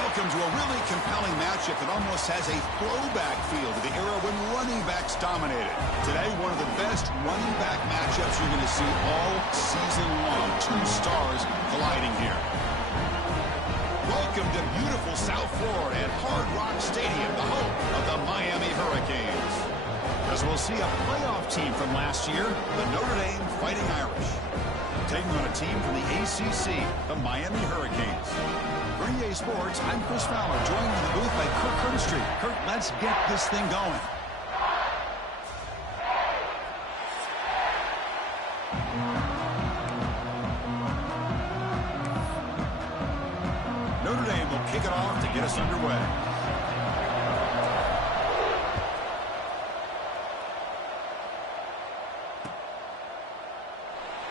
Welcome to a really compelling matchup that almost has a throwback feel to the era when running backs dominated. Today, one of the best running back matchups you're going to see all season long. Two stars colliding here. Welcome to beautiful South Florida at Hard Rock Stadium, the home of the Miami Hurricanes. As we'll see a playoff team from last year, the Notre Dame Fighting Irish, taking on a team from the ACC, the Miami Hurricanes. For EA Sports, I'm Chris Fowler, joined in the booth by Kirk Herbstreit. Kirk, let's get this thing going. Notre Dame will kick it off to get us underway.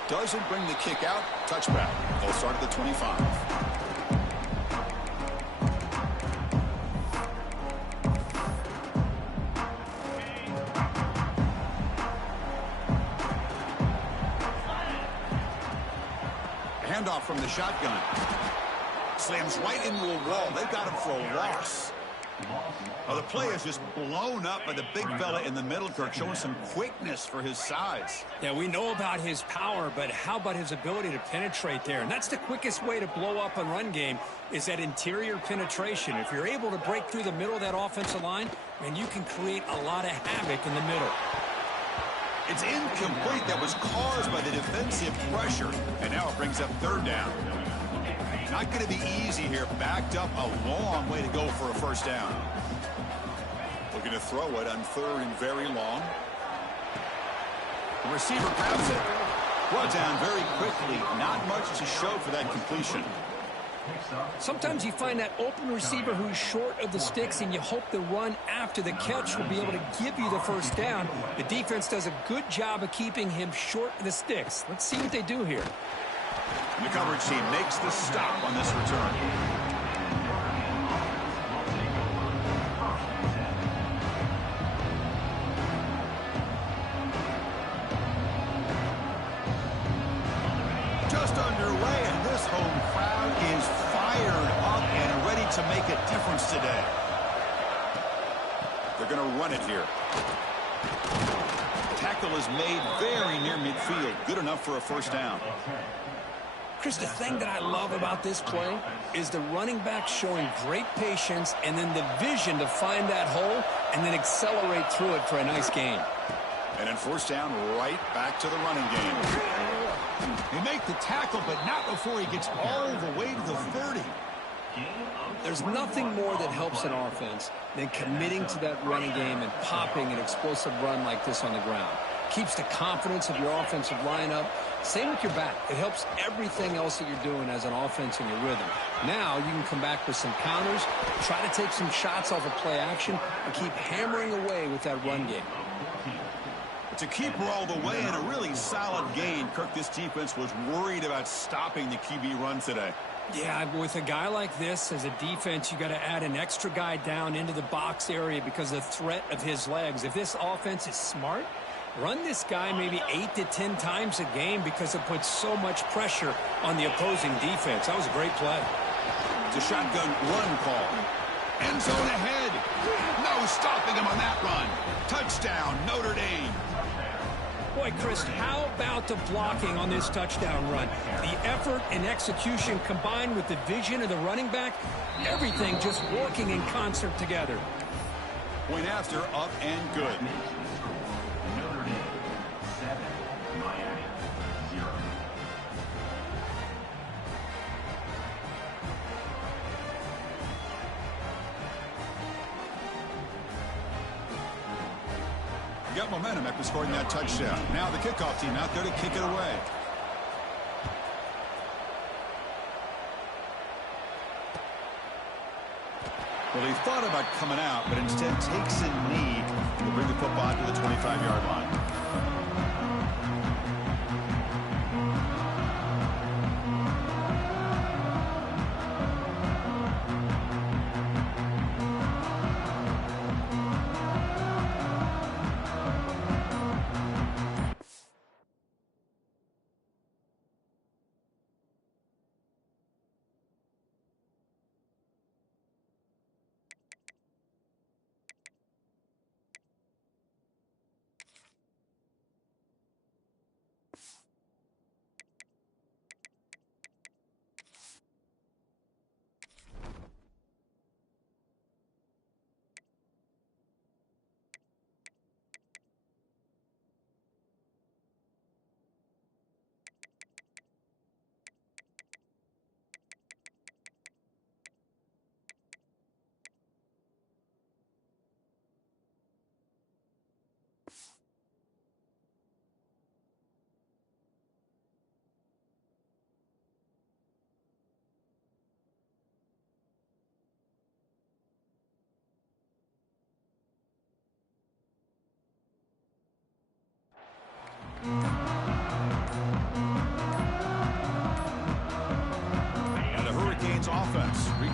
Doesn't bring the kick out. Touchback. They'll start at the 25. Handoff from the shotgun. Slams right into a wall. They've got him for a loss. Well, the play is just blown up by the big fella in the middle, Kirk, showing some quickness for his size. Yeah, we know about his power, but how about his ability to penetrate there? And that's the quickest way to blow up a run game is that interior penetration. If you're able to break through the middle of that offensive line, man, you can create a lot of havoc in the middle. It's incomplete. That was caused by the defensive pressure, and now it brings up third down. Not going to be easy here. Backed up a long way to go for a first down. Looking to throw it on third and very long. The receiver grabs it. Brought down very quickly. Not much to show for that completion. Sometimes you find that open receiver who's short of the sticks, and you hope the run after the catch will be able to give you the first down. The defense does a good job of keeping him short of the sticks. Let's see what they do here. And the coverage team makes the stop on this return. Just underway, and this home crowd is fired up and ready to make a difference today. They're going to run it here. Tackle is made very near midfield. Good enough for a first down. Chris, the thing that I love about this play is the running back showing great patience and then the vision to find that hole and then accelerate through it for a nice gain. And then first down, right back to the running game. They make the tackle, but not before he gets all the way to the 30. There's nothing more that helps an offense than committing to that running game and popping an explosive run like this on the ground. Keeps the confidence of your offensive lineup. Same with your back. It helps everything else that you're doing as an offense in your rhythm. Now you can come back with some counters, try to take some shots off of play action, and keep hammering away with that run game. To keep her all the way in a really solid gain, Kirk, this defense was worried about stopping the QB run today. Yeah, with a guy like this as a defense, you got to add an extra guy down into the box area because of the threat of his legs. If this offense is smart, run this guy maybe 8 to 10 times a game because it puts so much pressure on the opposing defense. That was a great play. It's a shotgun run call. End zone ahead. No stopping him on that run. Touchdown, Notre Dame. Boy, Chris, how about the blocking on this touchdown run? The effort and execution combined with the vision of the running back, everything just working in concert together. Point after, up and good. Notre Dame 7, Miami 0. Got momentum after scoring that touchdown. Now the kickoff team out there to kick it away. Well, he thought about coming out, but instead takes a knee to bring the football to the 25-yard line.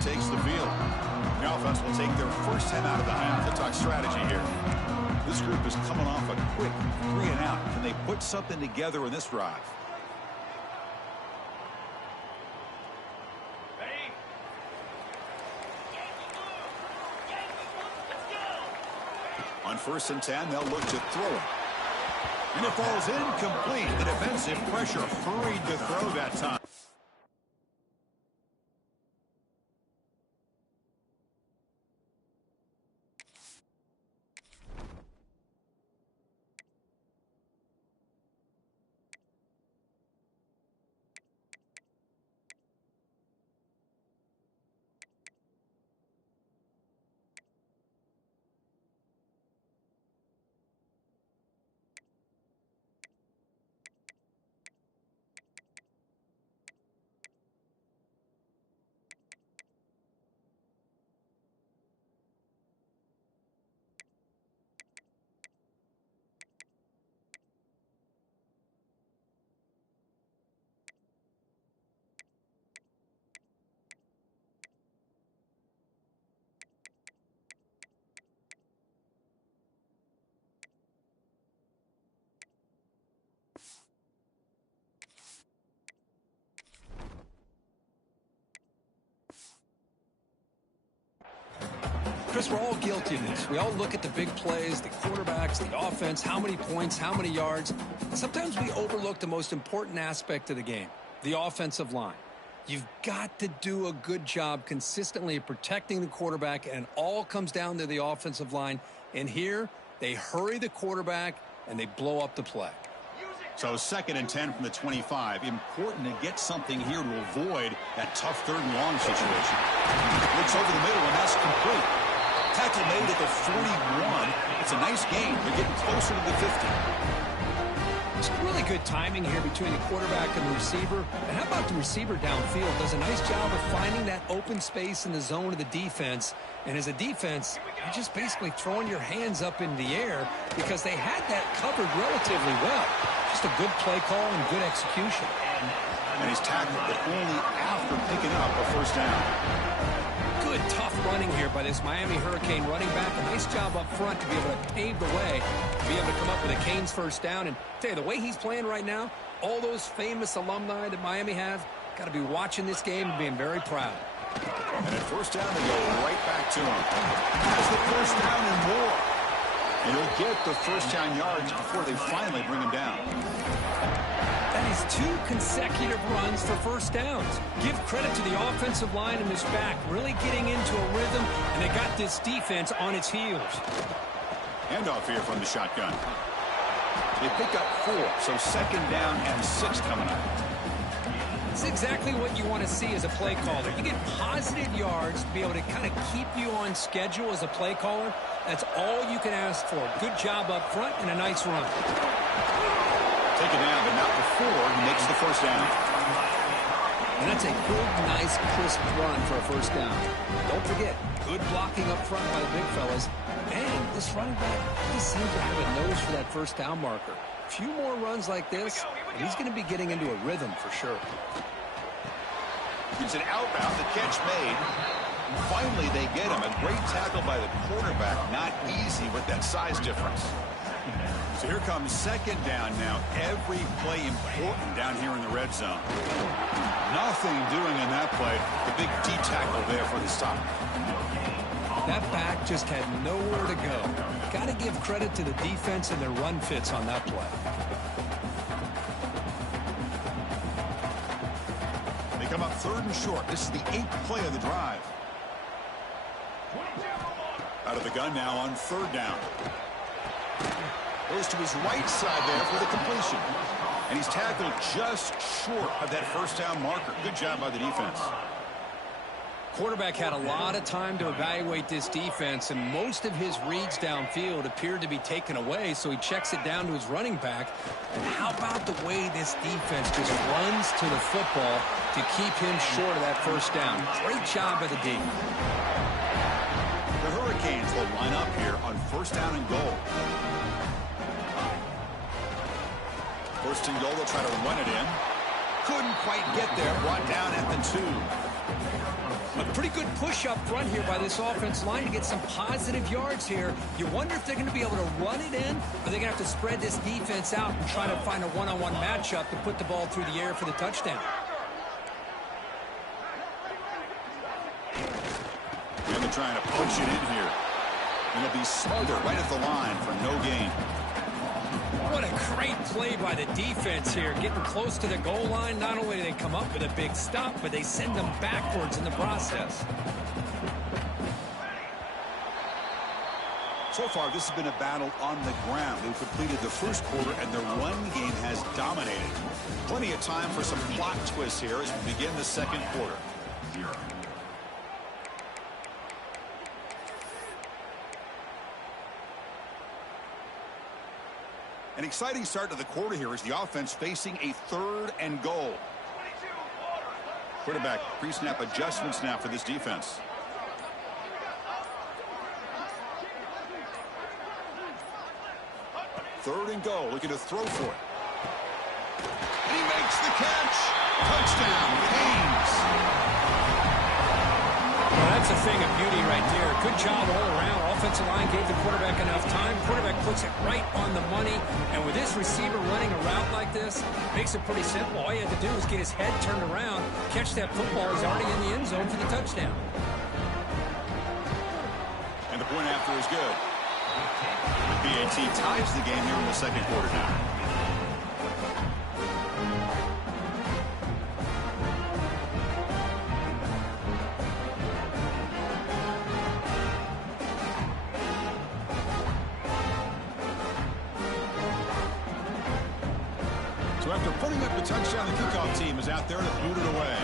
takes the field. The offense will take their first time out of the half. The talk strategy here. This group is coming off a quick 3-and-out. Can they put something together in this drive? On 1st and 10, they'll look to throw it. And it falls incomplete. The defensive pressure hurried to throw that time. Chris, we're all guilty of this. We all look at the big plays, the quarterbacks, the offense, how many points, how many yards. Sometimes we overlook the most important aspect of the game, the offensive line. You've got to do a good job consistently protecting the quarterback, and it all comes down to the offensive line. And here, they hurry the quarterback, and they blow up the play. So 2nd and 10 from the 25. Important to get something here to avoid that tough 3rd and long situation. Looks over the middle, and that's complete. Tackle made at the 41. It's a nice gain. They're getting closer to the 50. It's really good timing here between the quarterback and the receiver. And how about the receiver downfield? Does a nice job of finding that open space in the zone of the defense. And as a defense, you're just basically throwing your hands up in the air because they had that covered relatively well. Just a good play call and good execution. And he's tackled, but only after picking up a 1st down. Good, tough running here by this Miami Hurricane running back. A nice job up front to be able to pave the way, to be able to come up with a Canes 1st down. And tell you, the way he's playing right now, all those famous alumni that Miami have, got to be watching this game and being very proud. And at 1st down, they go right back to him. Has the 1st down and more. And he'll get the 1st down yards before they finally bring him down. That is 2 consecutive runs for 1st downs. Give credit to the offensive line and this back, really getting into a rhythm, and they got this defense on its heels. Handoff here from the shotgun. They pick up 4, so 2nd down and 6 coming up. It's exactly what you want to see as a play caller. You get positive yards to be able to kind of keep you on schedule as a play caller. That's all you can ask for. Good job up front and a nice run. Taken down, but not before he makes the 1st down. And that's a good, nice, crisp run for a 1st down. Don't forget, good blocking up front by the big fellas. And this running back, he seems to have a nose for that 1st down marker. A few more runs like this, and he's going to be getting into a rhythm for sure. It's an outbound, the catch made. Finally, they get him. A great tackle by the quarterback. Not easy with that size difference. So here comes 2nd down now. Every play important down here in the red zone. Nothing doing in that play. The big D tackle there for the stop. That back just had nowhere to go. Got to give credit to the defense and their run fits on that play. They come up 3rd and short. This is the 8th play of the drive. Out of the gun now on 3rd down. Goes to his right side there for the completion. And he's tackled just short of that 1st down marker. Good job by the defense. Quarterback had a lot of time to evaluate this defense, and most of his reads downfield appeared to be taken away, so he checks it down to his running back. And how about the way this defense just runs to the football to keep him short of that 1st down? Great job by the D. The Hurricanes will line up here on 1st down and goal. 1st and goal, they'll try to run it in. Couldn't quite get there. Brought down at the 2. A pretty good push up front here by this offensive line to get some positive yards here. You wonder if they're going to be able to run it in, or they're going to have to spread this defense out and try to find a one-on-one matchup to put the ball through the air for the touchdown. And they're trying to punch it in here. And it'll be smothered right at the line for no gain. What a great play by the defense here. Getting close to the goal line, not only do they come up with a big stop, but they send them backwards in the process. So far, this has been a battle on the ground. They've completed the first quarter, and their run game has dominated. Plenty of time for some plot twists here as we begin the second quarter. 0. An exciting start to the quarter here as the offense facing a 3rd and goal. Quarterback pre-snap adjustments now for this defense. Third and goal, looking to throw for it. He makes the catch. Touchdown, Haynes. Well, that's a thing of beauty right there. Good job all around. Offensive line gave the quarterback enough time. Quarterback puts it right on the money. And with this receiver running a route like this, makes it pretty simple. All you have to do is get his head turned around, catch that football. He's already in the end zone for the touchdown. And the point after is good. The PAT ties the game here in the second quarter now. So after putting up the touchdown, the kickoff team is out there to boot it away.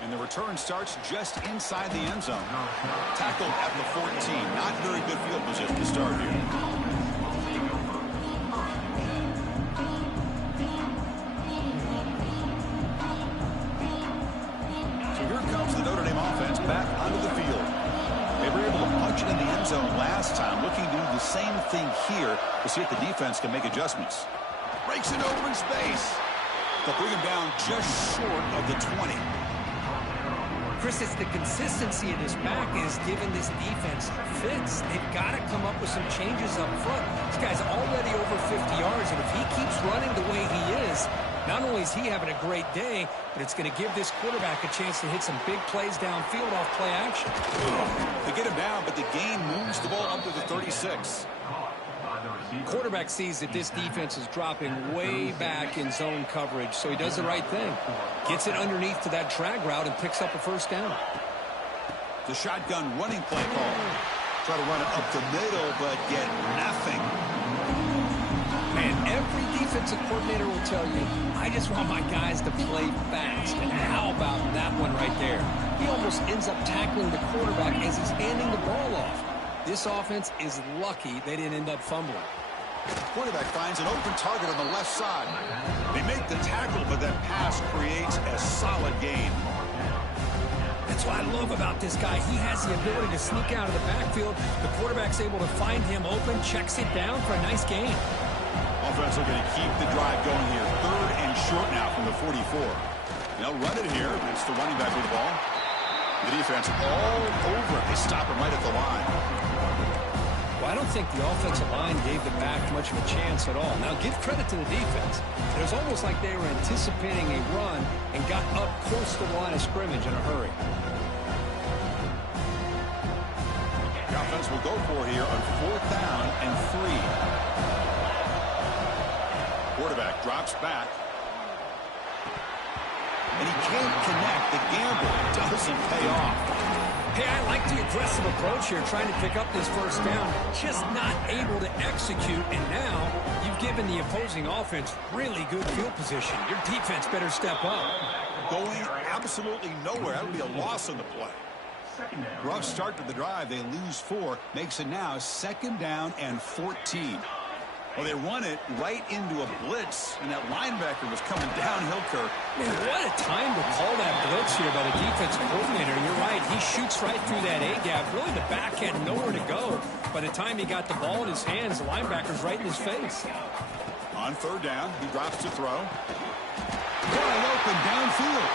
And the return starts just inside the end zone. Tackled at the 14. Not very good field position to start here. So here comes the Notre Dame offense back onto the field. They were able to punch it in the end zone last time, looking to do the same thing here to see if the defense can make adjustments. Breaks it open space. They'll bring him down just short of the 20. Chris, it's the consistency of this back is giving this defense fits. They've got to come up with some changes up front. This guy's already over 50 yards, and if he keeps running the way he is, not only is he having a great day, but it's going to give this quarterback a chance to hit some big plays downfield off play action. They get him down, but the gain moves the ball up to the 36. Quarterback sees that this defense is dropping way back in zone coverage, so he does the right thing. Gets it underneath to that drag route and picks up a first down. The shotgun running play call. Try to run it up the middle, but get nothing. Man, every defensive coordinator will tell you, I just want my guys to play fast. And how about that one right there? He almost ends up tackling the quarterback as he's handing the ball off. This offense is lucky they didn't end up fumbling. Quarterback finds an open target on the left side. They make the tackle, but that pass creates a solid gain. That's what I love about this guy. He has the ability to sneak out of the backfield. The quarterback's able to find him open, checks it down for a nice gain. Offense looking to keep the drive going here. 3rd and short now from the 44. They'll run it here. It's the running back with the ball. The defense all over it. They stop him right at the line. Well, I don't think the offensive line gave the back much of a chance at all. Now, give credit to the defense. It was almost like they were anticipating a run and got up close to the line of scrimmage in a hurry. The offense will go for here on 4th down and 3. Quarterback drops back. And he can't connect. The gamble doesn't pay off. Hey, I like the aggressive approach here, trying to pick up this first down, just not able to execute, and now you've given the opposing offense really good field position. Your defense better step up. Going absolutely nowhere. That would be a loss on the play. Rough start to the drive. They lose 4. Makes it now 2nd down and 14. Well, they run it right into a blitz, and that linebacker was coming downhill, Kirk. Man, what a time to call that blitz here by the defensive coordinator. You're right. He shoots right through that A-gap. Really, the back had nowhere to go. By the time he got the ball in his hands, the linebacker's right in his face. On third down, he drops to throw. Wide open downfield.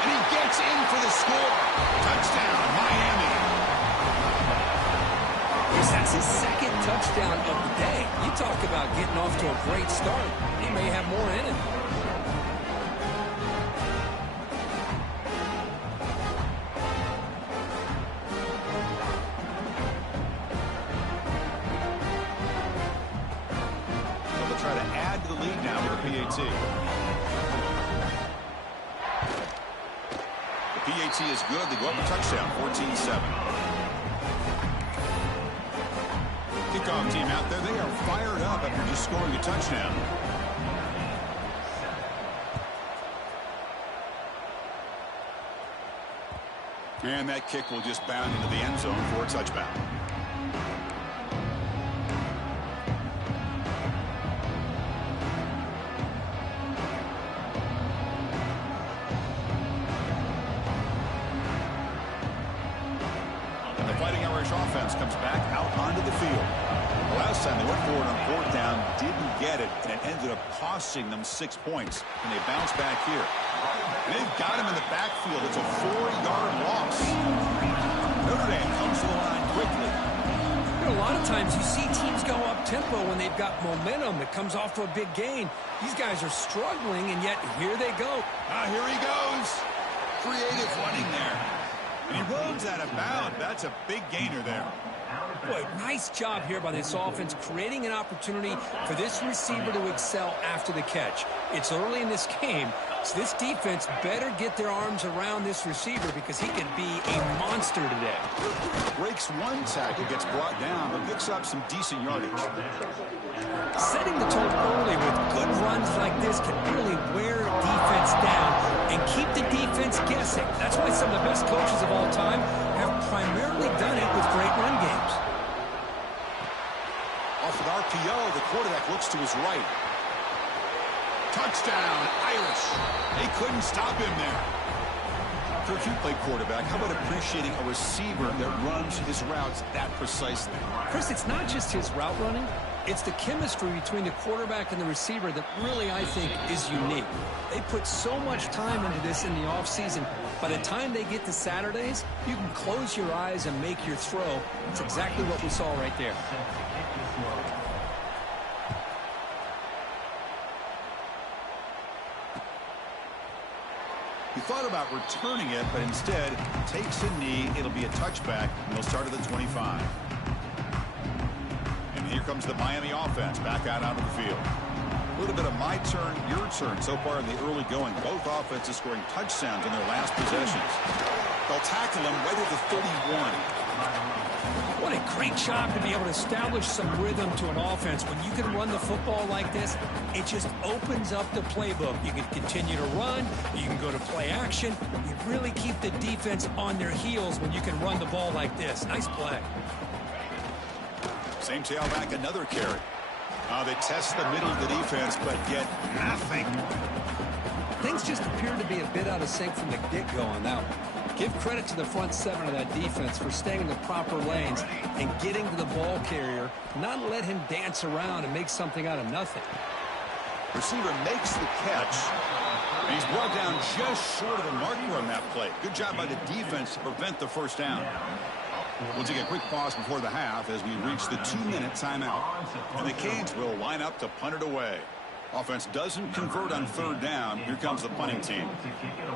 And he gets in for the score. Touchdown, Miami. That's his second touchdown of the day. You talk about getting off to a great start. He may have more in him. So they'll try to add to the lead now with a PAT. The PAT is good. They go up a touchdown, 14-7. Kickoff team out there, they are fired up after just scoring a touchdown. And that kick will just bound into the end zone for a touchback. And the Fighting Irish offense comes back out onto the field. Last time they went forward on fourth down, didn't get it, and it ended up costing them 6 points. And they bounce back here. And they've got him in the backfield. It's a 4-yard loss. Notre Dame comes to the line quickly. You know, a lot of times you see teams go up-tempo when they've got momentum that comes off to a big gain. These guys are struggling, and yet here they go. Here he goes. Creative running there. And he runs out of bounds. That's a big gainer there. Boy, nice job here by this offense, creating an opportunity for this receiver to excel after the catch. It's early in this game, so this defense better get their arms around this receiver because he could be a monster today. Breaks one tackle, gets brought down, but picks up some decent yardage. Setting the tone early with good runs like this can really wear a defense down and keep the defense guessing. That's why some of the best coaches of all time have primarily done it with great run games. Off an RPO, the quarterback looks to his right. Touchdown, Irish. They couldn't stop him there. Kirk, you play quarterback. How about appreciating a receiver that runs his routes that precisely? Chris, it's not just his route running. It's the chemistry between the quarterback and the receiver that really, I think, is unique. They put so much time into this in the offseason. By the time they get to Saturdays, you can close your eyes and make your throw. It's exactly what we saw right there. He thought about returning it, but instead takes a knee. It'll be a touchback, and they'll start at the 25. And here comes the Miami offense back out onto the field. A little bit of my turn, your turn so far in the early going. Both offenses scoring touchdowns in their last possessions. They'll tackle him right at the 31. What a great job to be able to establish some rhythm to an offense. When you can run the football like this, it just opens up the playbook. You can continue to run. You can go to play action. You really keep the defense on their heels when you can run the ball like this. Nice play. Same tailback, another carry. They test the middle of the defense, but get nothing. Things just appear to be a bit out of sync from the get-go on that one. Give credit to the front seven of that defense for staying in the proper lanes and getting to the ball carrier, not let him dance around and make something out of nothing. Receiver makes the catch. And he's brought down just short of the marker on that play. Good job by the defense to prevent the first down. We'll take a quick pause before the half as we reach the 2-minute timeout. And the Canes will line up to punt it away. Offense doesn't convert on third down. Here comes the punting team.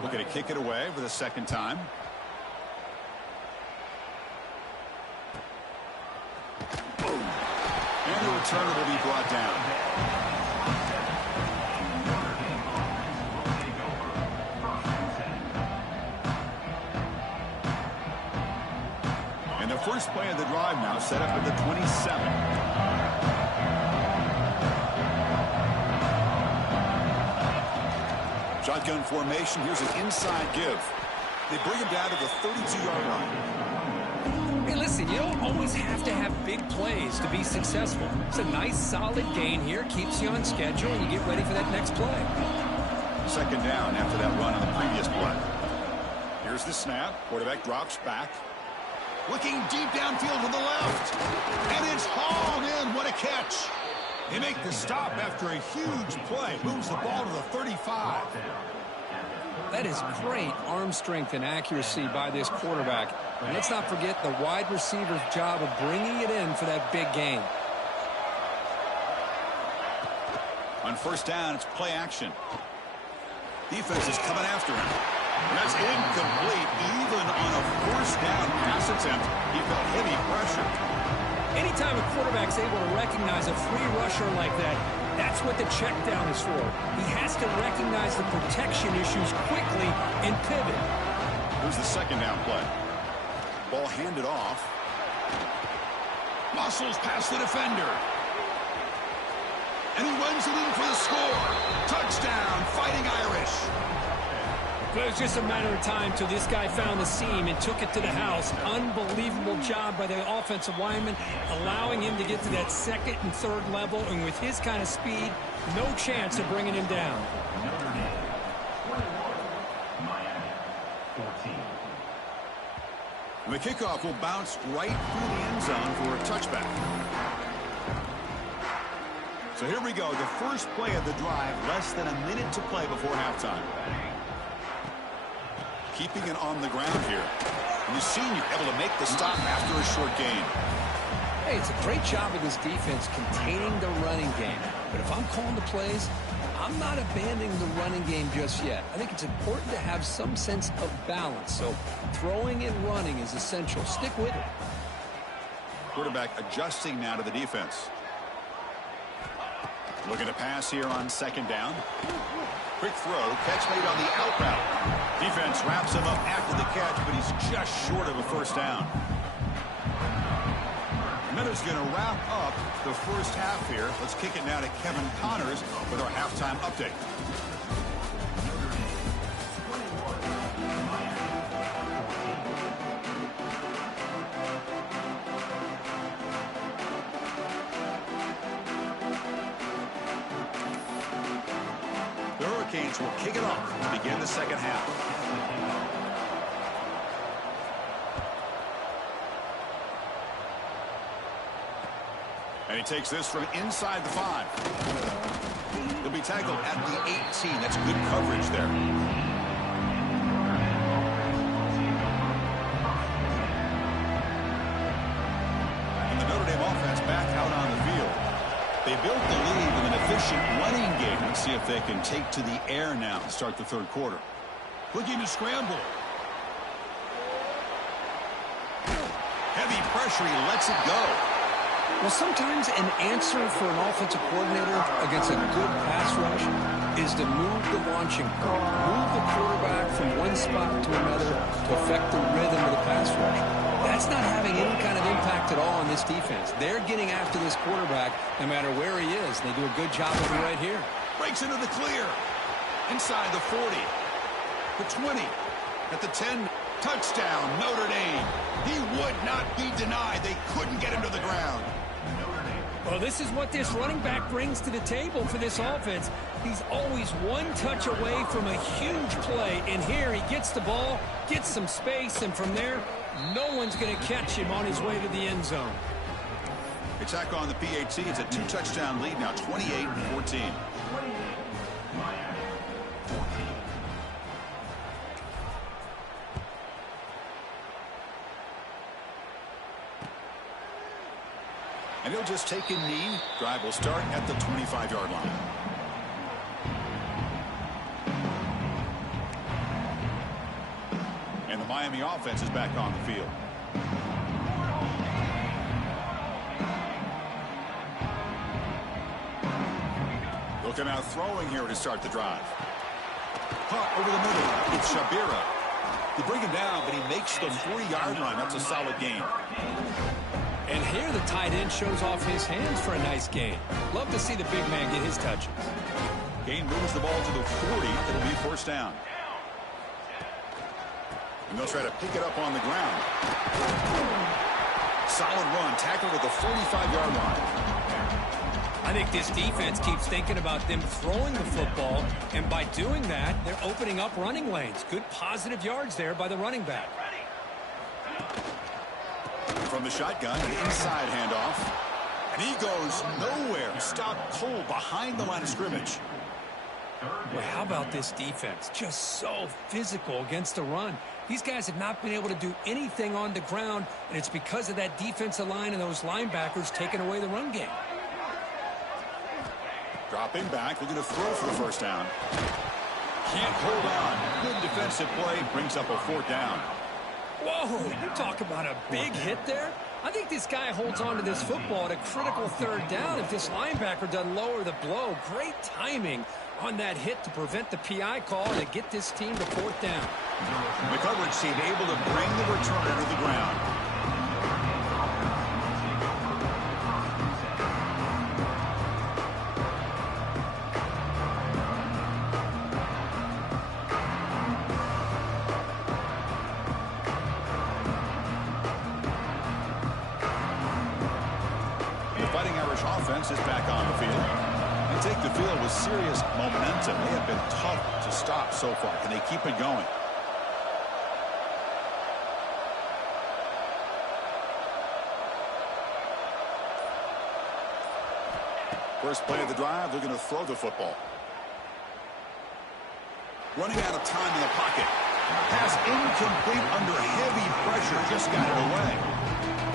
Looking to kick it away for the second time. And the returner will be brought down. And the first play of the drive now set up at the 27. Shotgun formation. Here's an inside give. They bring him down to the 32-yard line. Hey, listen, you don't always have to have big plays to be successful. It's a nice, solid gain here. Keeps you on schedule, and you get ready for that next play. Second down after that run on the previous play. Here's the snap. Quarterback drops back. Looking deep downfield to the left. And it's hauled in. What a catch. They make the stop after a huge play. Moves the ball to the 35. That is great arm strength and accuracy by this quarterback. And let's not forget the wide receiver's job of bringing it in for that big gain. On first down, it's play action. Defense is coming after him. That's incomplete. Even on a first down pass attempt, he felt heavy pressure. Anytime a quarterback's able to recognize a free rusher like that, that's what the check down is for. He has to recognize the protection issues quickly and pivot. Here's the second down play. Ball handed off. Muscles past the defender. And he runs it in for the score. Touchdown, Fighting Irish. It was just a matter of time till this guy found the seam and took it to the house. Unbelievable job by the offensive lineman, allowing him to get to that second and third level. And with his kind of speed, no chance of bringing him down. Notre Dame, 21, Miami, 14. The kickoff will bounce right through the end zone for a touchback. So here we go, the first play of the drive, less than a minute to play before halftime. Keeping it on the ground here. And the senior able to make the stop after a short gain. Hey, it's a great job of this defense containing the running game. But if I'm calling the plays, I'm not abandoning the running game just yet. I think it's important to have some sense of balance. So throwing and running is essential. Stick with it. Quarterback adjusting now to the defense. Looking to pass here on second down. Quick throw, catch made on the out route. Defense wraps him up after the catch, but he's just short of a first down. Notra's going to wrap up the first half here. Let's kick it now to Kevin Connors with our halftime update. Will kick it off to begin the second half. And he takes this from inside the 5. He'll be tackled at the 18. That's good coverage there. And the Notre Dame offense back out on the field. They built the lead with an efficient running game. Let's see if they can take to the air now to start the third quarter. Looking to scramble. Heavy pressure. He lets it go. Well, sometimes an answer for an offensive coordinator against a good pass rush is to move the launching point, move the quarterback from one spot to another to affect the rhythm of the pass rush. That's not having any kind of impact at all on this defense. They're getting after this quarterback no matter where he is. They do a good job of it right here. Breaks into the clear. Inside the 40. The 20. At the 10. Touchdown, Notre Dame. He would not be denied. They couldn't get him to the ground. Well, this is what this running back brings to the table for this offense. He's always one touch away from a huge play. And here he gets the ball, gets some space, and from there, no one's going to catch him on his way to the end zone. Attack on the PAT. It's a 2-touchdown lead now, 28-14. And he'll just take a knee. Drive will start at the 25-yard line. And the Miami offense is back on the field. Looking out throwing here to start the drive. Caught over the middle. It's Shabira. They bring him down, but he makes the 40-yard line. That's a solid gain. And here the tight end shows off his hands for a nice gain. Love to see the big man get his touches. Gain moves the ball to the 40. It'll be first down. And they'll try to pick it up on the ground. Solid run. Tackled at the 45-yard line. I think this defense keeps thinking about them throwing the football, and by doing that, they're opening up running lanes. Good positive yards there by the running back. From the shotgun, inside handoff. And he goes nowhere. Stopped cold behind the line of scrimmage. Well, how about this defense? Just so physical against the run. These guys have not been able to do anything on the ground, and it's because of that defensive line and those linebackers taking away the run game. Dropping back, looking to throw for the first down. Can't hold on. Good defensive play, brings up a 4th down. Whoa, you talk about a big hit there. I think this guy holds on to this football at a critical 3rd down if this linebacker doesn't lower the blow. Great timing on that hit to prevent the PI call and to get this team to 4th down. The coverage team able to bring the returner to the ground. The Fighting Irish offense is back on the field. They take the field with serious momentum. They have been tough to stop so far. Can they keep it going? First play of the drive, they're going to throw the football. Running out of time in the pocket. Pass incomplete under heavy pressure. Just got it away.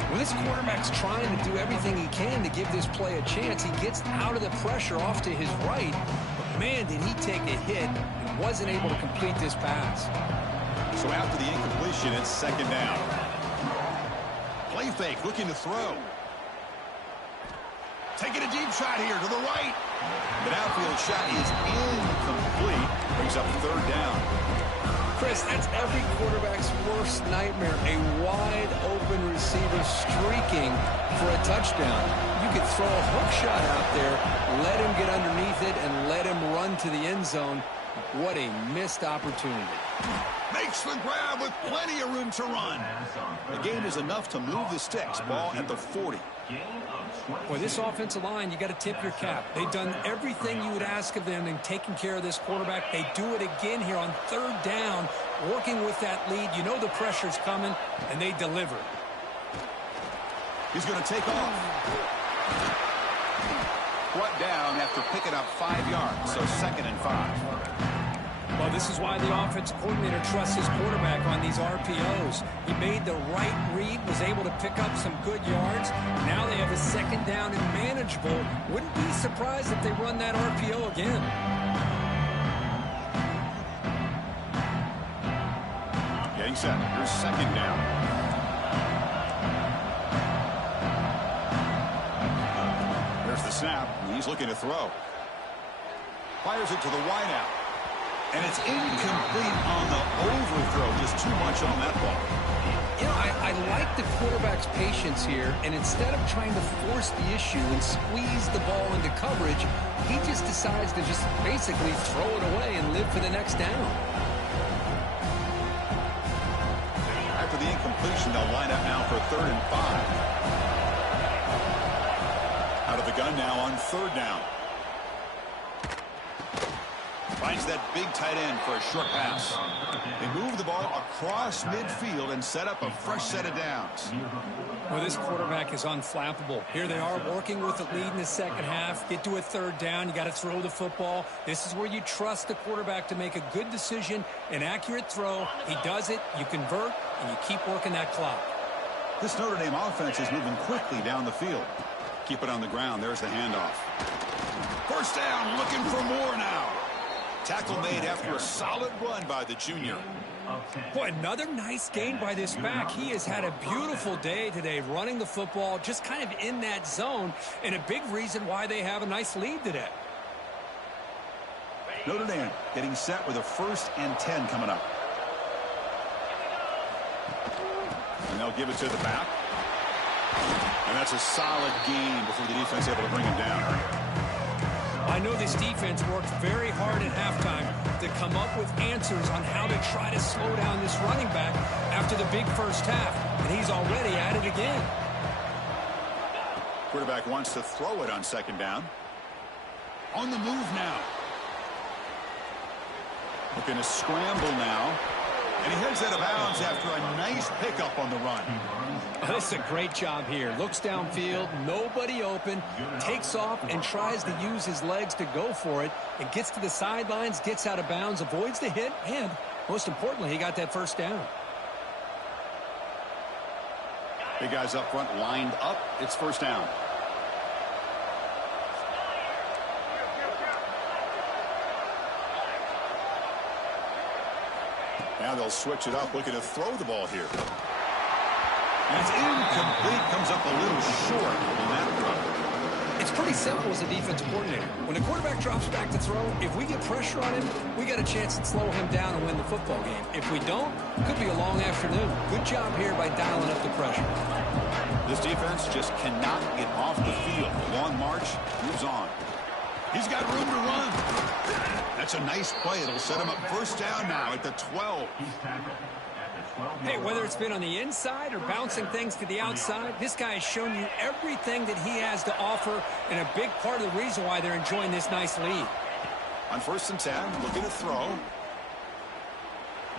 Well, this quarterback's trying to do everything he can to give this play a chance. He gets out of the pressure off to his right. But, man, did he take a hit and wasn't able to complete this pass. So after the incompletion, it's 2nd down. Play fake, looking to throw. Taking a deep shot here to the right. The outfield shot is incomplete. Brings up 3rd down. Chris, that's every quarterback's worst nightmare. A wide-open receiver streaking for a touchdown. You could throw a hook shot out there, let him get underneath it, and let him run to the end zone. What a missed opportunity. Makes the grab with plenty of room to run. The game is enough to move the sticks. Ball at the 40. Well, this offensive line, you got to tip your cap. They've done everything you would ask of them in taking care of this quarterback. They do it again here on 3rd down, working with that lead. You know the pressure's coming, and they deliver. He's going to take off. Brought down after picking up 5 yards, so 2nd and 5. Well, this is why the offensive coordinator trusts his quarterback on these RPOs. He made the right read, was able to pick up some good yards. Now they have a 2nd down and manageable. Wouldn't be surprised if they run that RPO again. Getting set. Here's 2nd down. There's the snap. He's looking to throw. Fires it to the wideout. And it's incomplete on the overthrow. Just too much on that ball. You know, I like the quarterback's patience here, and instead of trying to force the issue and squeeze the ball into coverage, he just decides to just basically throw it away and live for the next down. After the incompletion, they'll line up now for 3rd and 5. Out of the gun now on 3rd down. Finds that big tight end for a short pass. They move the ball across midfield and set up a fresh set of downs. Well, this quarterback is unflappable. Here they are working with the lead in the 2nd half. Get to a 3rd down. You got to throw the football. This is where you trust the quarterback to make a good decision, an accurate throw. He does it, you convert, and you keep working that clock. This Notre Dame offense is moving quickly down the field. Keep it on the ground. There's the handoff. 1st down, looking for more now. Tackle made after a solid run by the junior. Boy, another nice gain by this back. He has had a beautiful day today running the football, just kind of in that zone, and a big reason why they have a nice lead today. Notre Dame getting set with a 1st and 10 coming up. And they'll give it to the back. And that's a solid gain before the defense able to bring him down. I know this defense worked very hard at halftime to come up with answers on how to try to slow down this running back after the big 1st half, and he's already at it again. Quarterback wants to throw it on 2nd down. On the move now. Looking to scramble now. And he heads out of bounds after a nice pickup on the run. Oh, this is a great job here. Looks downfield, nobody open, takes off and tries to use his legs to go for it. And gets to the sidelines, gets out of bounds, avoids the hit, and most importantly, he got that first down. Big guys up front lined up. It's first down. Now they'll switch it up, looking to throw the ball here. And it's incomplete, comes up a little short on that run. It's pretty simple as a defensive coordinator. When the quarterback drops back to throw, if we get pressure on him, we got a chance to slow him down and win the football game. If we don't, it could be a long afternoon. Good job here by dialing up the pressure. This defense just cannot get off the field. The long march moves on. He's got room to run. That's a nice play. It'll set him up first down now at the 12. He's tackled at the 12. Hey, whether it's been on the inside or bouncing things to the outside, this guy has shown you everything that he has to offer, and a big part of the reason why they're enjoying this nice lead. On first and 10, looking to throw.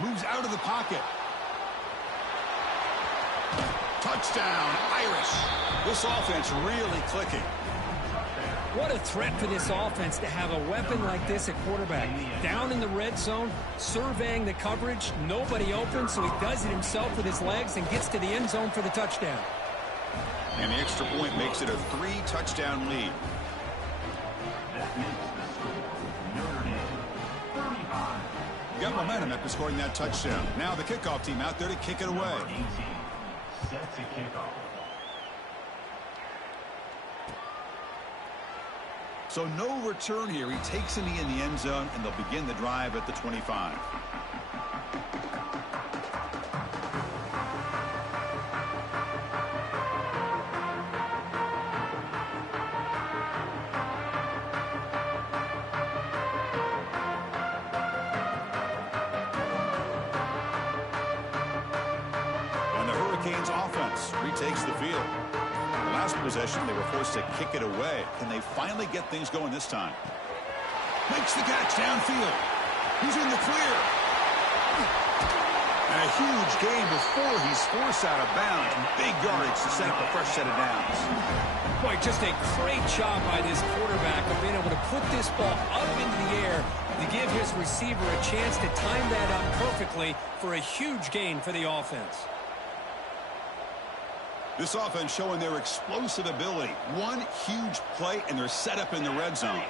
Moves out of the pocket. Touchdown, Irish. This offense really clicking. What a threat for this offense to have a weapon like this at quarterback. Down in the red zone, surveying the coverage, nobody open, so he does it himself with his legs and gets to the end zone for the touchdown. And the extra point makes it a 3-touchdown lead. That makes the score Notre Dame 35. Got momentum after scoring that touchdown. Now the kickoff team out there to kick it away. 18 set to kick off. So no return here. He takes a knee in the end zone, and they'll begin the drive at the 25. And the Hurricanes offense retakes the field. Last possession, they were forced to kick it away. Can they finally get things going this time? Makes the catch downfield. He's in the clear. And a huge gain before he's forced out of bounds. Big yardage to set up a fresh set of downs. Boy, just a great job by this quarterback of being able to put this ball up into the air to give his receiver a chance to time that up perfectly for a huge gain for the offense. This offense showing their explosive ability. One huge play, and they're set up in the red zone.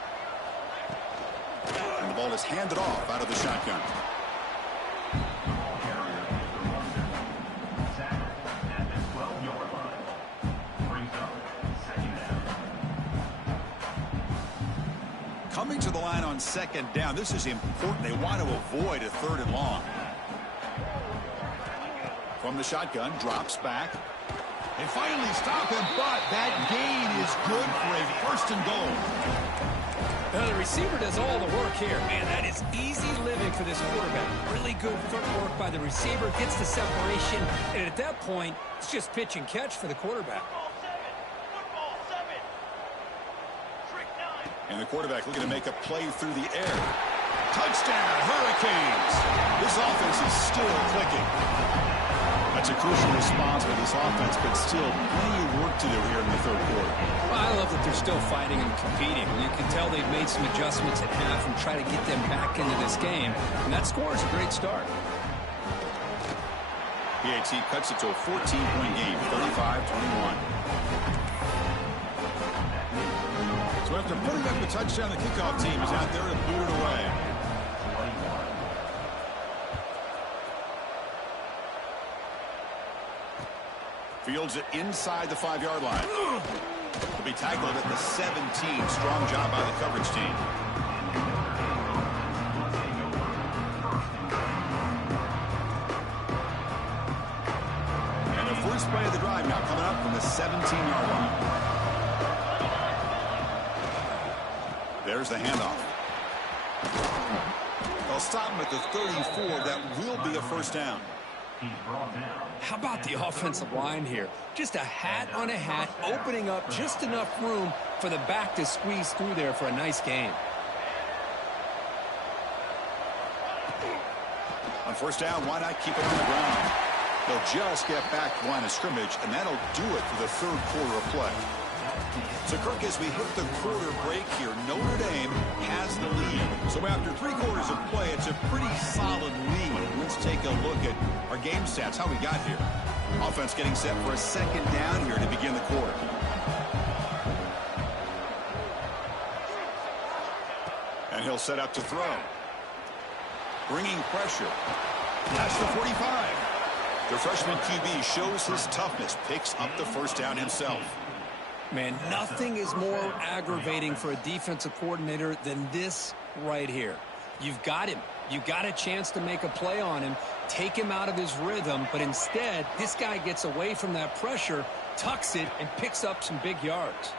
And the ball is handed off out of the shotgun. Carrier is the runner. Sack at the 12-yard line. Brings up second down. Coming to the line on second down. This is important. They want to avoid a third and long. From the shotgun, drops back. They finally stop him, but that gain is good for a first and goal. Now, the receiver does all the work here. Man, that is easy living for this quarterback. Really good footwork by the receiver, gets the separation, and at that point, it's just pitch and catch for the quarterback. And the quarterback looking to make a play through the air. Touchdown, Hurricanes! This offense is still clicking. That's a crucial response for this offense, but still plenty of work to do here in the third quarter. Well, I love that they're still fighting and competing. You can tell they've made some adjustments at half and try to get them back into this game. And that score is a great start. PAT cuts it to a 14-point game, 35-21. So after putting up the touchdown, the kickoff team is out there to boot it away. Fields it inside the 5-yard line. Will be tackled at the 17. Strong job by the coverage team. And the first play of the drive now coming up from the 17-yard line. There's the handoff. They'll stop him at the 34. That will be a first down. How about the offensive line here? Just a hat on a hat, opening up just enough room for the back to squeeze through there for a nice gain. On first down, why not keep it on the ground? They'll just get back to line of scrimmage, and that'll do it for the third quarter of play. So, Kirk, as we hit the quarter break here, Notre Dame has the lead. So after 3 quarters of play, it's a pretty solid lead. Let's take a look at our game stats, how we got here. Offense getting set for a second down here to begin the quarter. And he'll set up to throw. Bringing pressure. That's the 45. The freshman QB shows his toughness, picks up the first down himself. Man, nothing is more aggravating for a defensive coordinator than this right here. You've got him. You got a chance to make a play on him, take him out of his rhythm, but instead, this guy gets away from that pressure, tucks it, and picks up some big yards.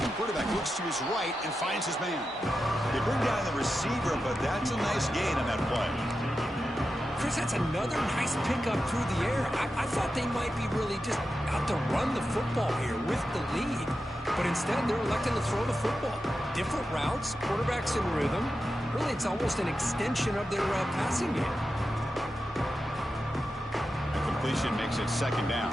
The quarterback looks to his right and finds his man. They bring down the receiver, but that's a nice gain on that play. Chris, that's another nice pickup through the air. I thought they might be really just out to run the football here with the lead. But instead, they're electing to throw the football. Different routes, quarterbacks in rhythm. Really, it's almost an extension of their passing game. The completion makes it second down.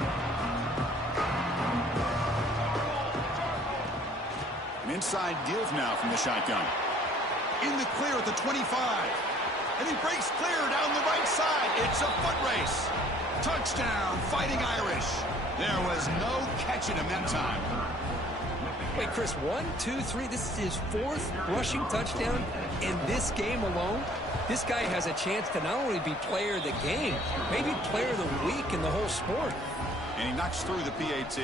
An inside give now from the shotgun. In the clear at the 25. And he breaks clear down the right side. It's a foot race. Touchdown, Fighting Irish. There was no catching him that time. Wait, Chris, 1, 2, 3. This is his 4th rushing touchdown in this game alone. This guy has a chance to not only be player of the game, maybe player of the week in the whole sport. And he knocks through the PAT.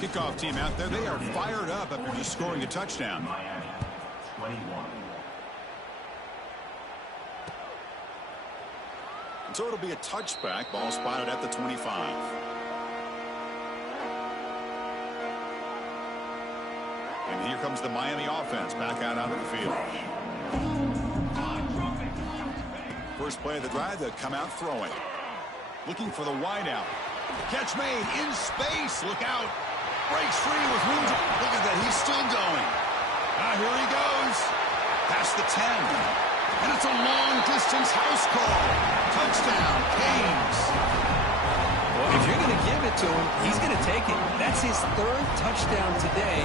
Kickoff team out there, they are fired up after just scoring a touchdown. 21. So it'll be a touchback. Ball spotted at the 25. And here comes the Miami offense back out onto the field. First play of the drive, they'll come out throwing. Looking for the wideout. Catch made in space. Look out. Breaks free with room. Look at that. He's still going. Here he goes. Past the 10. And it's a long-distance house call. Touchdown, Canes. Well, if you're going to give it to him, he's going to take it. That's his 3rd touchdown today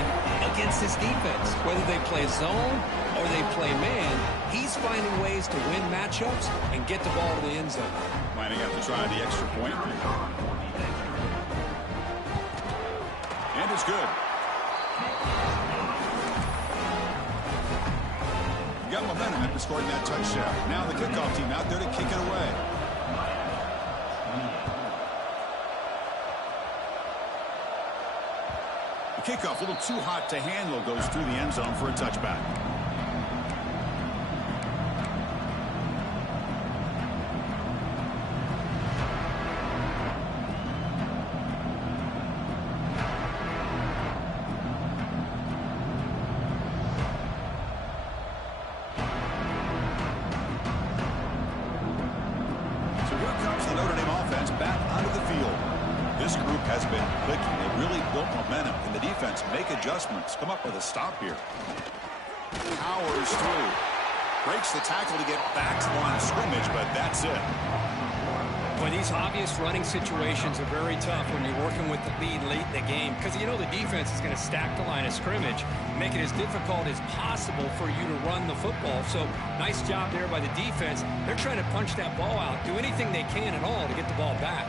against this defense. Whether they play zone or they play man, he's finding ways to win matchups and get the ball to the end zone. Might have to try the extra point. And it's good. Got momentum after scoring that touchdown. Now the kickoff team out there to kick it away. The kickoff, a little too hot to handle, goes through the end zone for a touchback. Come up with a stop here. Powers through. Breaks the tackle to get back to the line of scrimmage, but that's it. Well, these obvious running situations are very tough when you're working with the lead late in the game because you know the defense is going to stack the line of scrimmage, make it as difficult as possible for you to run the football. So nice job there by the defense. They're trying to punch that ball out, do anything they can at all to get the ball back.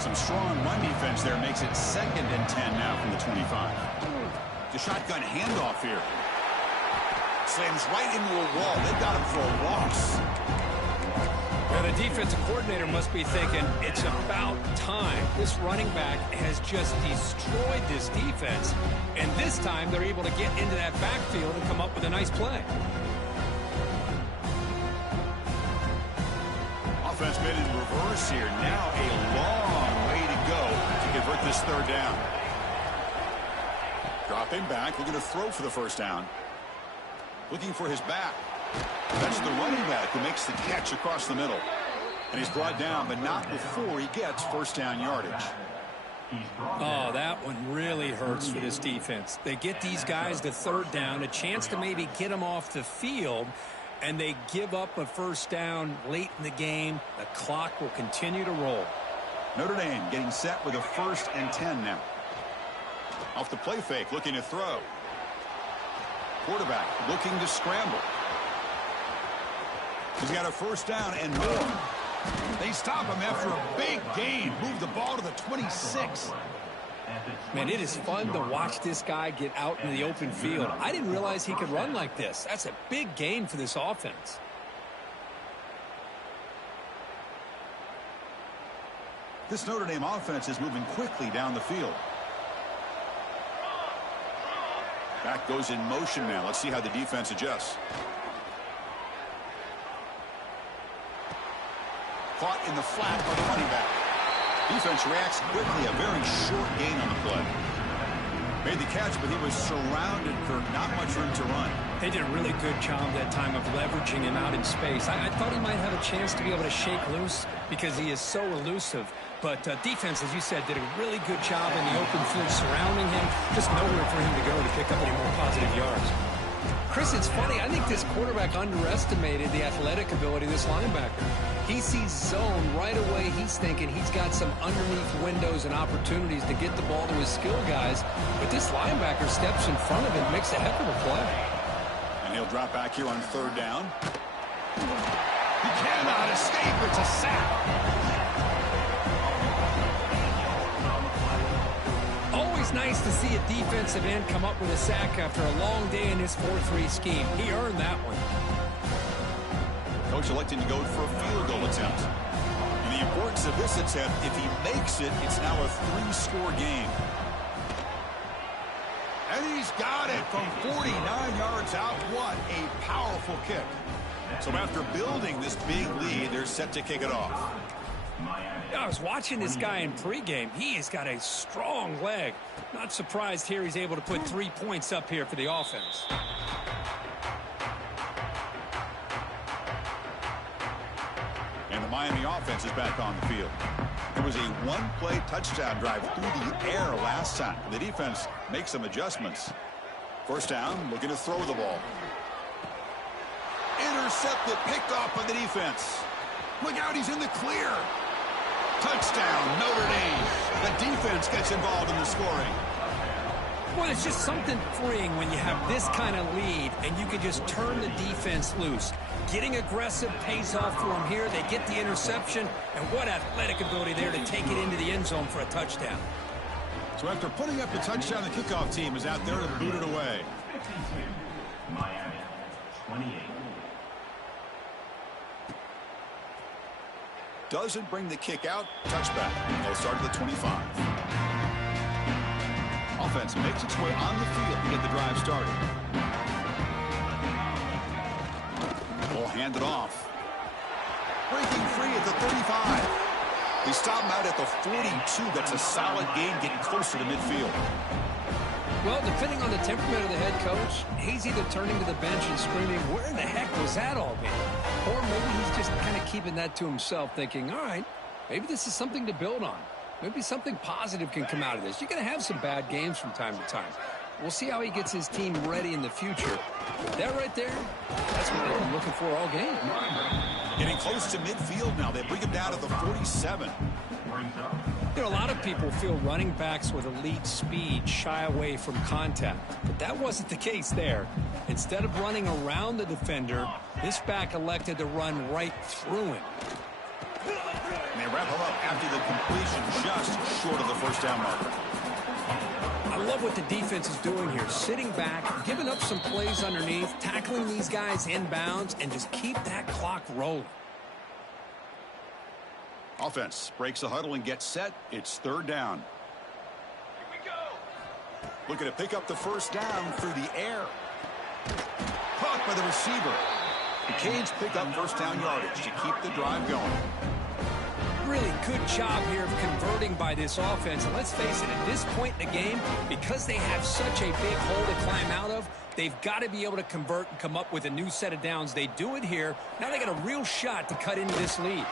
Some strong run defense there makes it 2nd and 10 now from the 25. The shotgun handoff here. Slams right into a wall. They've got him for a loss. Well, the defensive coordinator must be thinking, it's about time. This running back has just destroyed this defense. And this time, they're able to get into that backfield and come up with a nice play. Offense made it in reverse here. Now a long way to go to convert this 3rd down. Dropping back, looking to throw for the first down. Looking for his back. That's the running back who makes the catch across the middle. And he's brought down, but not before he gets first down yardage. Oh, that one really hurts for this defense. They get these guys to 3rd down, a chance to maybe get them off the field, And they give up a first down late in the game. The clock will continue to roll. Notre Dame getting set with a 1st and 10 now. Off the play fake, looking to throw. Quarterback looking to scramble. He's got a first down and more. They stop him after a big gain. Move the ball to the 26. Man, it is fun to watch this guy get out in the open field. I didn't realize he could run like this. That's a big gain for this offense. This Notre Dame offense is moving quickly down the field. Back goes in motion now. Let's see how the defense adjusts. Caught in the flat by the running back. Defense reacts quickly. A very short gain on the play. Made the catch, but he was surrounded, Kirk. Not much room to run. They did a really good job that time of leveraging him out in space. I thought he might have a chance to be able to shake loose because he is so elusive. But defense, as you said, did a really good job in the open field surrounding him. Just nowhere for him to go to pick up any more positive yards. Chris, it's funny. I think this quarterback underestimated the athletic ability of this linebacker. He sees zone right away. He's thinking he's got some underneath windows and opportunities to get the ball to his skill guys. But this linebacker steps in front of him, makes a heck of a play. And he'll drop back here on 3rd down. He cannot escape. It's a sack. Always nice to see a defensive end come up with a sack after a long day in his 4-3 scheme. He earned that one. Coach electing to go for a field goal attempt. And the importance of this attempt, if he makes it, it's now a 3-score game. And he's got it from 49 yards out. What a powerful kick. So after building this big lead, they're set to kick it off. I was watching this guy in pregame. He has got a strong leg. Not surprised here he's able to put 3 points up here for the offense. And the Miami offense is back on the field. It was a one-play touchdown drive through the air last time. The defense makes some adjustments. First down, looking to throw the ball. Intercepted, picked off by the defense. Look out, he's in the clear. Touchdown, Notre Dame. The defense gets involved in the scoring. Well, it's just something freeing when you have this kind of lead and you can just turn the defense loose. Getting aggressive pays off for them here. They get the interception, and what athletic ability there to take it into the end zone for a touchdown. So after putting up the touchdown, the kickoff team is out there to boot it away. 52, Miami, 28. Doesn't bring the kick out. Touchback. They'll start at the 25. Offense makes its way on the field to get the drive started. Ball handed off. Breaking free at the 35. They stop him out at the 42. That's a solid gain, getting closer to midfield. Well, depending on the temperament of the head coach, he's either turning to the bench and screaming, where in the heck was that all been? Or maybe he's just kind of keeping that to himself, thinking, all right, maybe this is something to build on. Maybe something positive can come out of this. You're going to have some bad games from time to time. We'll see how he gets his team ready in the future. That right there, that's what they've been looking for all game. Getting close to midfield now. They bring him down to the 47. You know, a lot of people feel running backs with elite speed shy away from contact. But that wasn't the case there. Instead of running around the defender, this back elected to run right through him. And they wrap him up after the completion just short of the first down marker. I love what the defense is doing here. Sitting back, giving up some plays underneath, tackling these guys inbounds, and just keep that clock rolling. Offense breaks the huddle and gets set. It's third down. Here we go. Looking to pick up the first down through the air. Caught by the receiver. The Canes pick up first down yardage to keep the drive going. Really good job here of converting by this offense. And let's face it, at this point in the game, because they have such a big hole to climb out of, they've got to be able to convert and come up with a new set of downs. They do it here. Now they got a real shot to cut into this lead.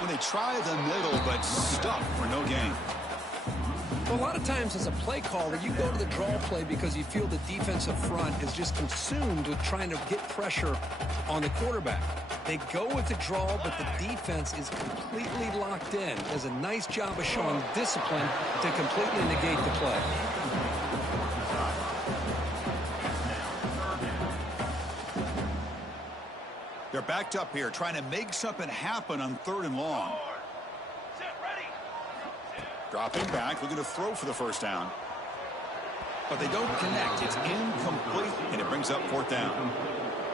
When they try the middle, but stuck for no gain. Well, a lot of times as a play caller, you go to the draw play because you feel the defensive front is just consumed with trying to get pressure on the quarterback. They go with the draw, but the defense is completely locked in. Does a nice job of showing discipline to completely negate the play. They're backed up here, trying to make something happen on 3rd and long. Dropping back, looking to throw for the first down. But they don't connect. It's incomplete, and it brings up 4th down.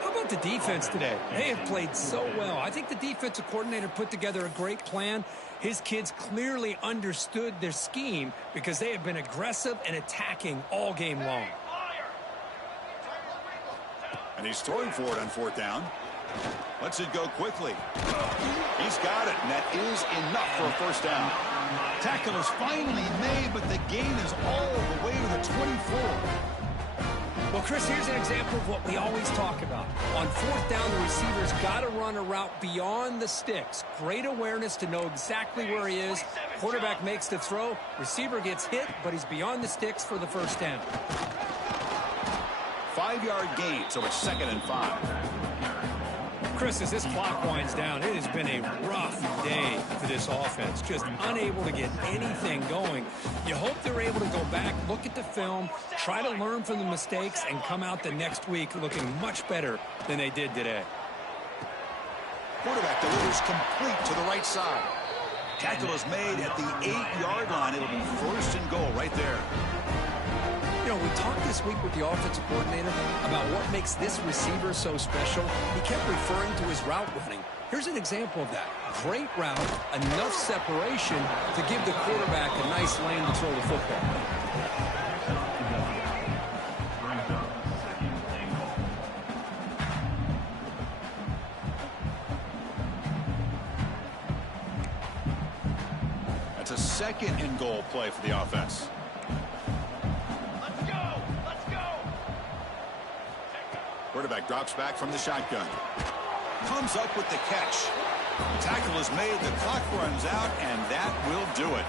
How about the defense today? They have played so well. I think the defensive coordinator put together a great plan. His kids clearly understood their scheme because they have been aggressive and attacking all game long. And he's throwing for it on 4th down. Lets it go quickly. He's got it, and that is enough for a first down. Tackle is finally made, but the gain is all the way to the 24. Well, Chris, here's an example of what we always talk about. On 4th down, the receiver's got to run a route beyond the sticks. Great awareness to know exactly where he is. Quarterback makes the throw. Receiver gets hit, but he's beyond the sticks for the first down. 5-yard gain, so it's 2nd and 5. Chris, as this clock winds down, it has been a rough day for this offense. Just unable to get anything going. You hope they're able to go back, look at the film, try to learn from the mistakes, and come out the next week looking much better than they did today. Quarterback delivers complete to the right side. Tackle is made at the 8-yard line. It'll be 1st and goal right there. You know, we talked this week with the offensive coordinator about what makes this receiver so special. He kept referring to his route running. Here's an example of that. Great route, enough separation to give the quarterback a nice lane to throw the football. That's a 2nd and goal play for the offense. Quarterback drops back from the shotgun. Comes up with the catch. The tackle is made, the clock runs out, and that will do it.